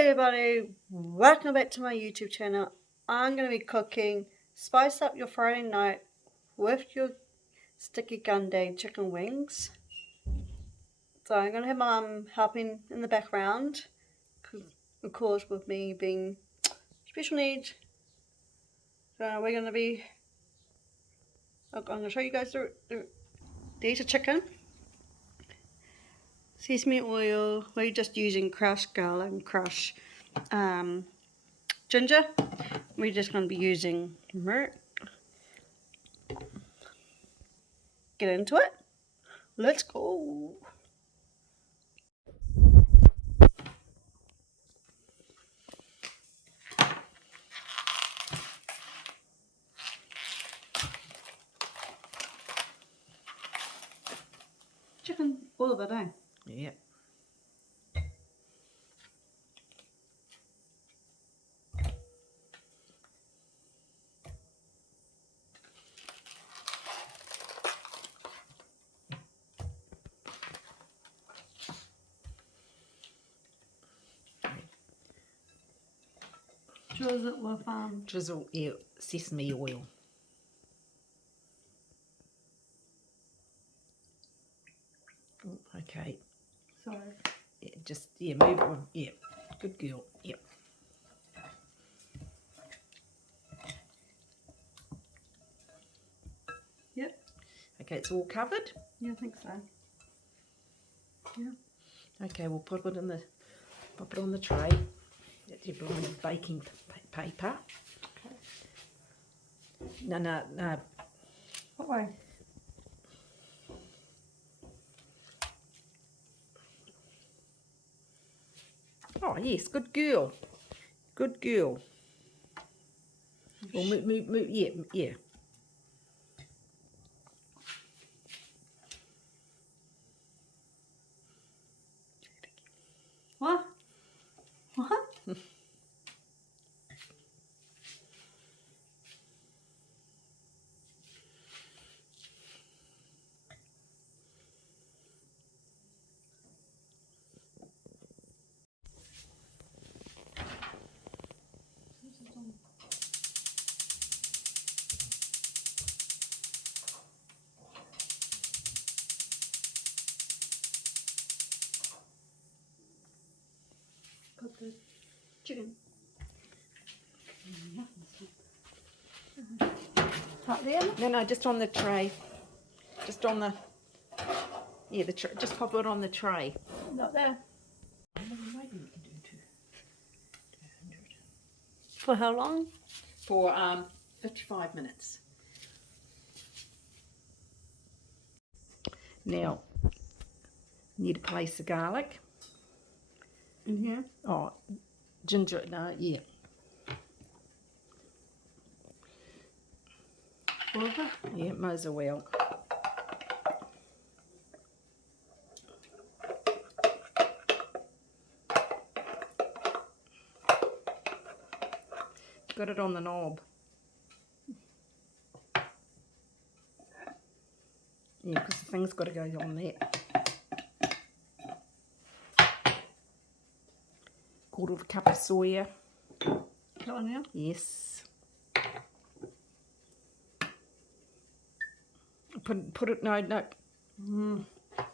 everybody, welcome back to my YouTube channel. I'm going to be cooking Spice Up Your Friday Night with your sticky gunday chicken wings. So I'm going to have Mum helping in the background, of course with me being special needs. So we're going to be, I'm going to show you guys these are chicken, sesame oil, we're just using crushed garlic and crushed ginger. We're just going to be using milk. Get into it. Let's go. Chicken, all of it, eh? Yep. Drizzle it with Drizzle sesame oil. Oh, okay. sorry. Yeah, just move it with, good girl. Yep. Yep. Okay, it's all covered. Yeah, I think so. Yeah. Okay, we'll pop it on the tray. That's your blind baking paper. Okay. No. What way? Oh yes, good girl. Good girl. Well, move. Yeah. What? What? Got the chicken. Right there? No, just on the tray. Just on the just pop it on the tray. Not there. For how long? For 55 minutes. Now, need to place the garlic. In here? Oh, ginger, no, yeah. All of it? Yeah, might as well. Got it on the knob. Yeah, because the thing's got to go on there. Quarter of a cup of soya. That one now? Yes. Put it, no.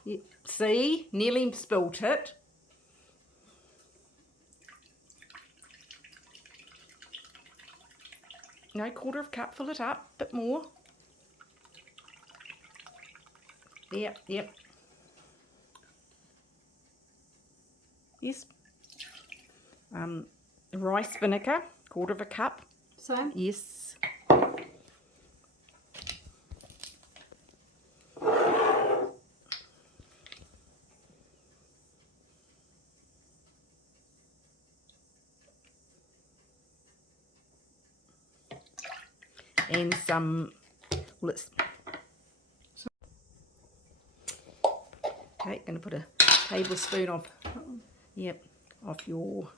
Yeah. See, nearly spilt it. No, quarter of a cup, fill it up, bit more. Yep. Yes. Rice vinegar, quarter of a cup. Same? Yes. And some, well, okay, going to put a tablespoon of, of your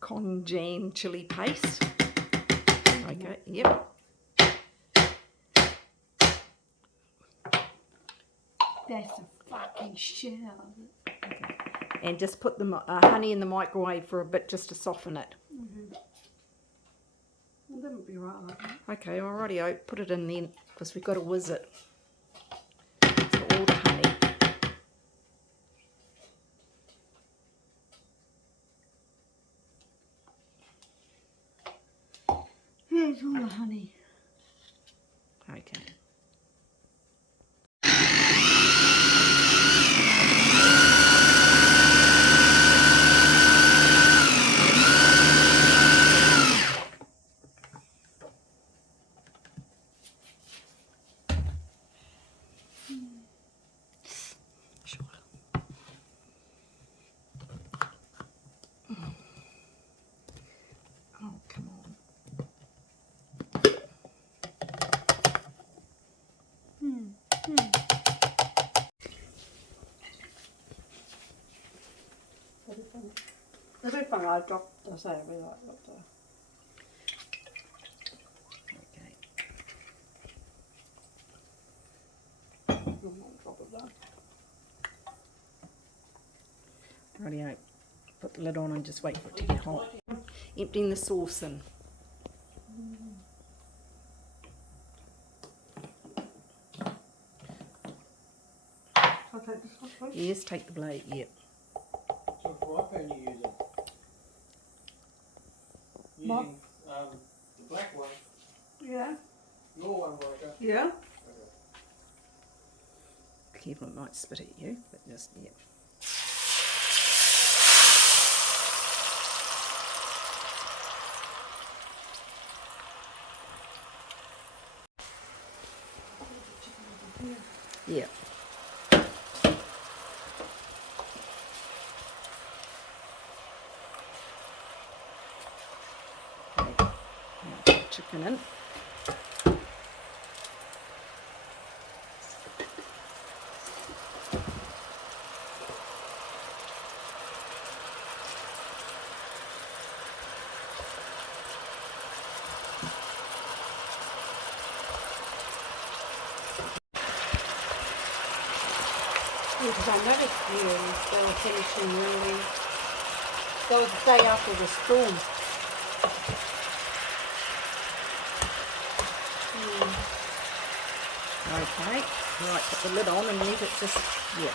Gochujang chili paste. Okay, yep. That's a fucking shit out of it. Okay. and just put the honey in the microwave for a bit just to soften it. Well, that would be right like that. Okay, alrighty, put it in then because we've got to whiz it. So all the honey. Here's all the honey. Okay. Oh, come on. The big one I dropped, I say, I really like what the... Okay. Drop it down. Rightio. Put the lid on and just wait for it to get hot. Emptying the sauce in. I'll take this one, please. Yes, take the blade, yep. So what fry pan you using? What? Using the black one, Yeah. your one, Veronica. Yeah. Okay. Careful, it might spit at you, but just, yep. Yep. Chicken in. Because I noticed they were finishing really... That was the day after the storm. Okay. Right, put the lid on and let it just, yeah.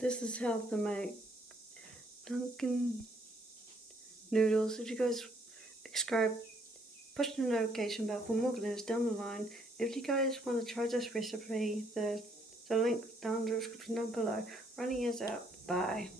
This is how to make Dunkin' noodles. If you guys subscribe, push the notification bell for more videos down the line. If you guys want to try this recipe, there's the link down in the description down below. Running is out. Bye.